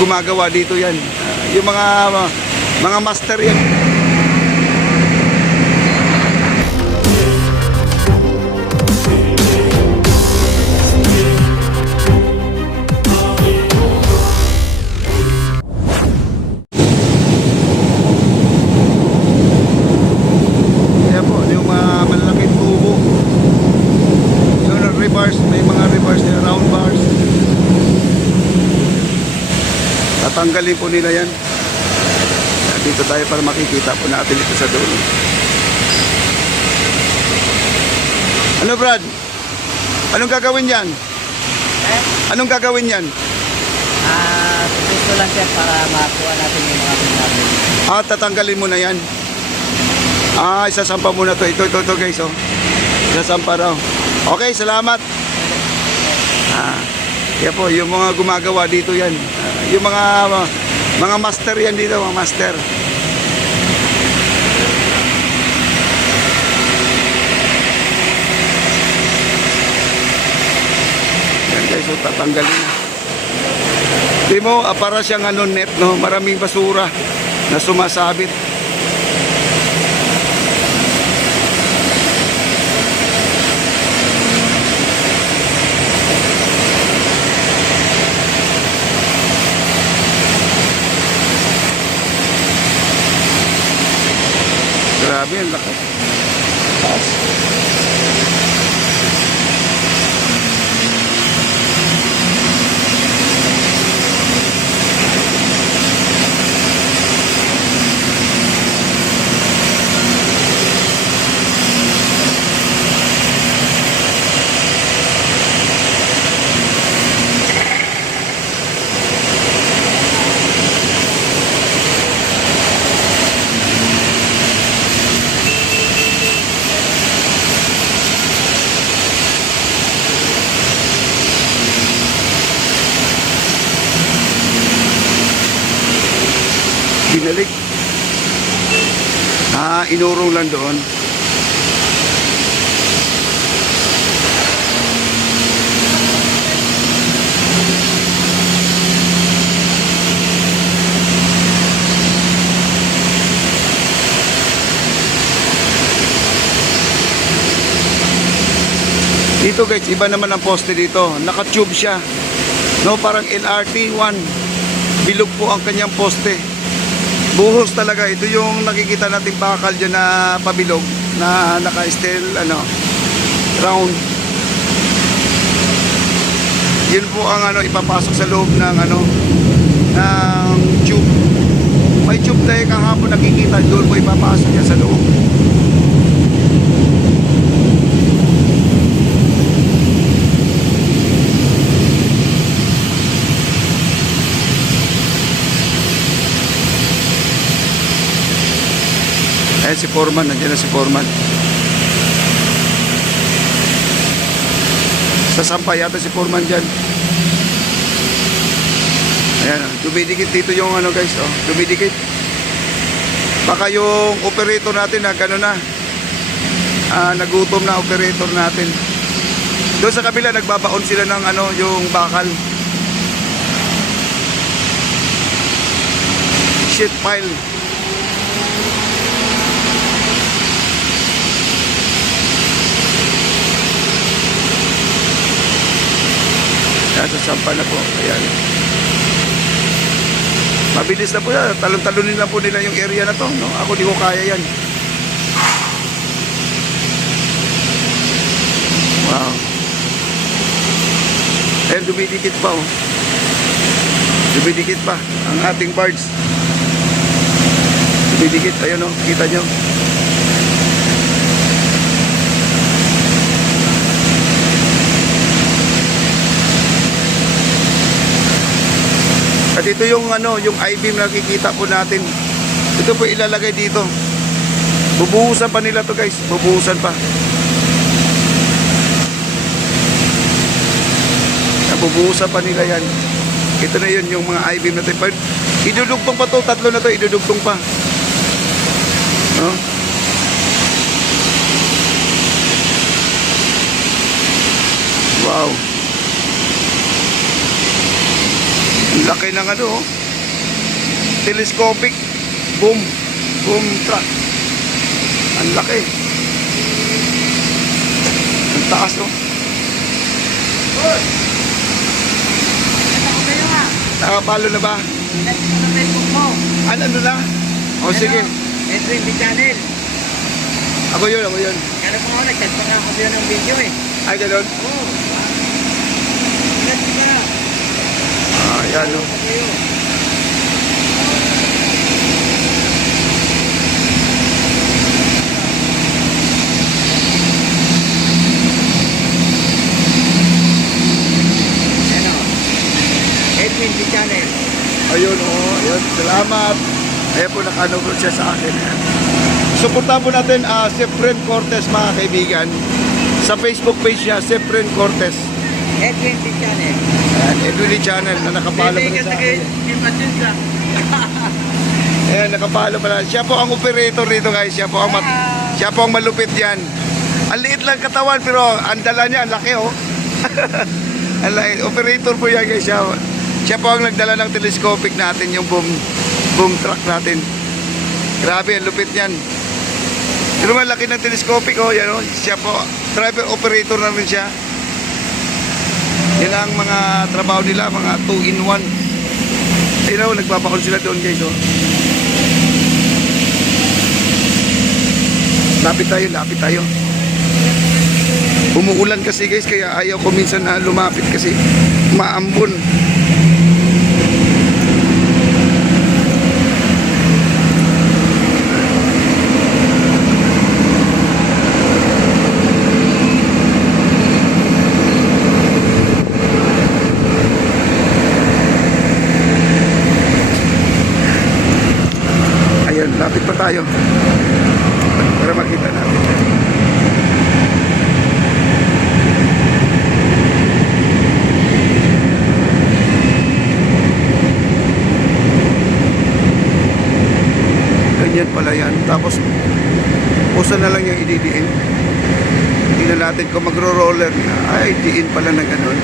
gumagawa dito yan. Yung mga master yan. Kaya po, yung mga malalaking tubo. Yung rebars, may mga rebars na round bars. Tatanggalin po nila yan. Dito tayo para makikita po natin ito sa dulo. Ano Brad? Anong gagawin yan? Anong gagawin yan? Gusto lang siya para makuha natin yung mga natin. Tatanggalin mo na yan. Isasampa muna to. Ito guys, oh. Isasampa raw. Okay, salamat. Yan po, yung mga gumagawa dito yan. Yung mga master yan dito, mga master. Yan guys, so tatanggalin na. Di mo, para siyang net, no? Maraming basura na sumasabit. Grabe, ang laki. Taas. Binalik. Inurong lang doon. Dito guys, iba naman ang poste dito. Naka-tube siya. No, parang LRT1. Bilog po ang kanyang poste. Buhos talaga. Ito yung nakikita nating bakal dyan na pabilog na naka-steel round. Yun po ang ipapasok sa loob ng ng tube. May tube tayo kahapon nakikita, doon po ipapasok niya sa loob. Si Foreman, nandiyan na si Foreman. Sasampa yata si Foreman dyan. Ayan, dumidikit dito yung guys, dumidikit. Baka yung operator natin nagutom na operator natin. Doon sa kabila nagbabaon sila ng yung bakal. Sheet pile. Sasampa na po. Ayan. Mabilis na po yan. Talon-talonin lang po nila yung area na to. No? Ako di ko kaya yan. Wow. Ayan, dumidikit pa oh. Dumidikit pa ang ating parts. Dumidikit. Ayan oh. Kita nyo. At ito yung yung I-beam na nakikita po natin. Ito po ilalagay dito. Bubuhusan pa nila to guys. Bubuhusan pa. Bubuhusan pa nila yan. Ito na yun yung mga I-beam na ito. Idudugtong pa to. Tatlo na to. Idudugtong pa. No? Wow. Ang laki ng ano, oh. Telescopic boom truck. Ang laki. Ang taas, oh. Nakapalo na ba? Sa Facebook mo. Ano na? O sige. Edwin B. Channel. Ako yun. Kaya ko nga, nagtagpa nga ako yun ng video eh. Ay, ganun? Oo. Nagtagpa na. Ah, yan, oh. Ano? Edwin B. Channel. Ayun, oh. Ayun. Salamat. Ayan po, naka-download siya sa akin. Suportahan po natin si Fren Cortez, mga kaibigan. Sa Facebook page niya, si Fren Cortez. Edwin B. Channel. Ayan, Edwin Channel na nakapalo pa rin sa akin. Ayan, nakapalo pa rin. Siya po ang operator dito, guys. Siya po ang malupit yan. Ang liit lang katawan, pero ang dala niya, ang laki, oh. Ang laki. Operator po yan, guys. Siya po ang nagdala ng telescopic natin, yung boom truck natin. Grabe, ang lupit niyan. Pero malaki ng telescopic, oh, yan, oh. Siya po, driver operator na rin siya. Yan ang mga trabaho nila, mga 2-in-1. Ayun, oh, nagbabakol sila doon, guys, oh. Lapit tayo. Umuulan kasi, guys, kaya ayaw ko minsan na lumapit kasi maambon. Ayun, lapit pa tayo para makita natin. Ganyan pala yan. Tapos pusa na lang yung ididiin. Tingnan natin kung magro-roller na. Ay, diin pala na ganun.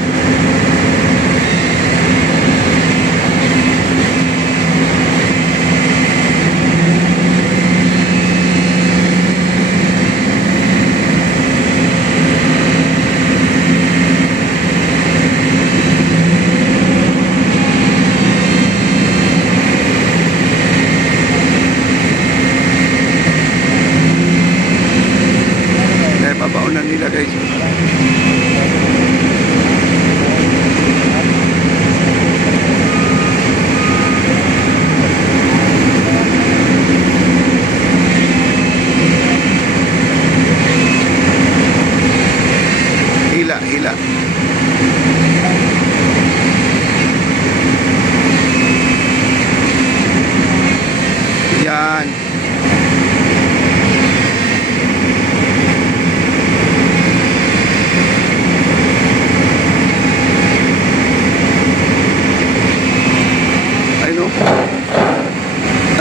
Babaunan nila, guys. Hila. Yan.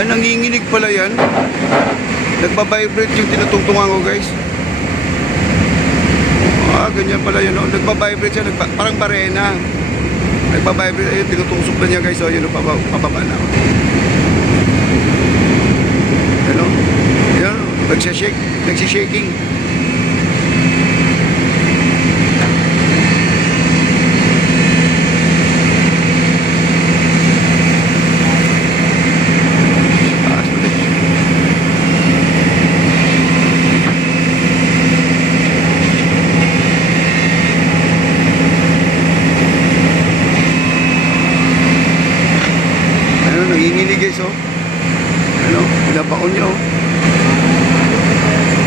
Nanginginig pala yan. Nagbabibrate yung tinutungtungan ko, guys. Ganyan pala yun, oh. Nagbabibrate siya, parang barena. Nagbabibrate, ayun, tinutusok na niya, guys. So, yun, pababa na. Ano? Yan, nagsishaking. Nanginginig, guys, oh. Ano? Pinabaon niya, oh.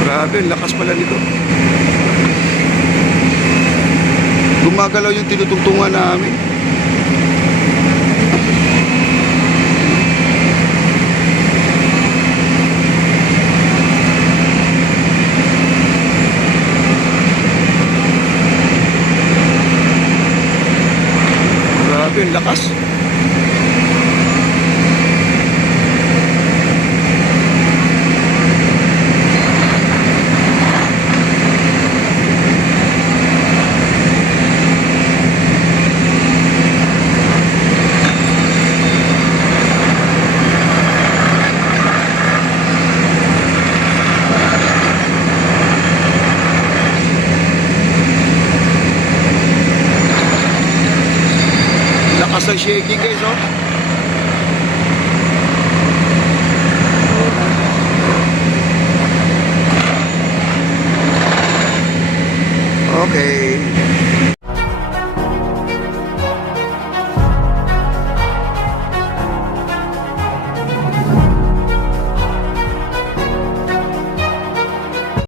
Grabe, lakas pala nito. Gumagalaw yung tinutungtungan namin. Grabe, lakas. sa shaking guys, oh.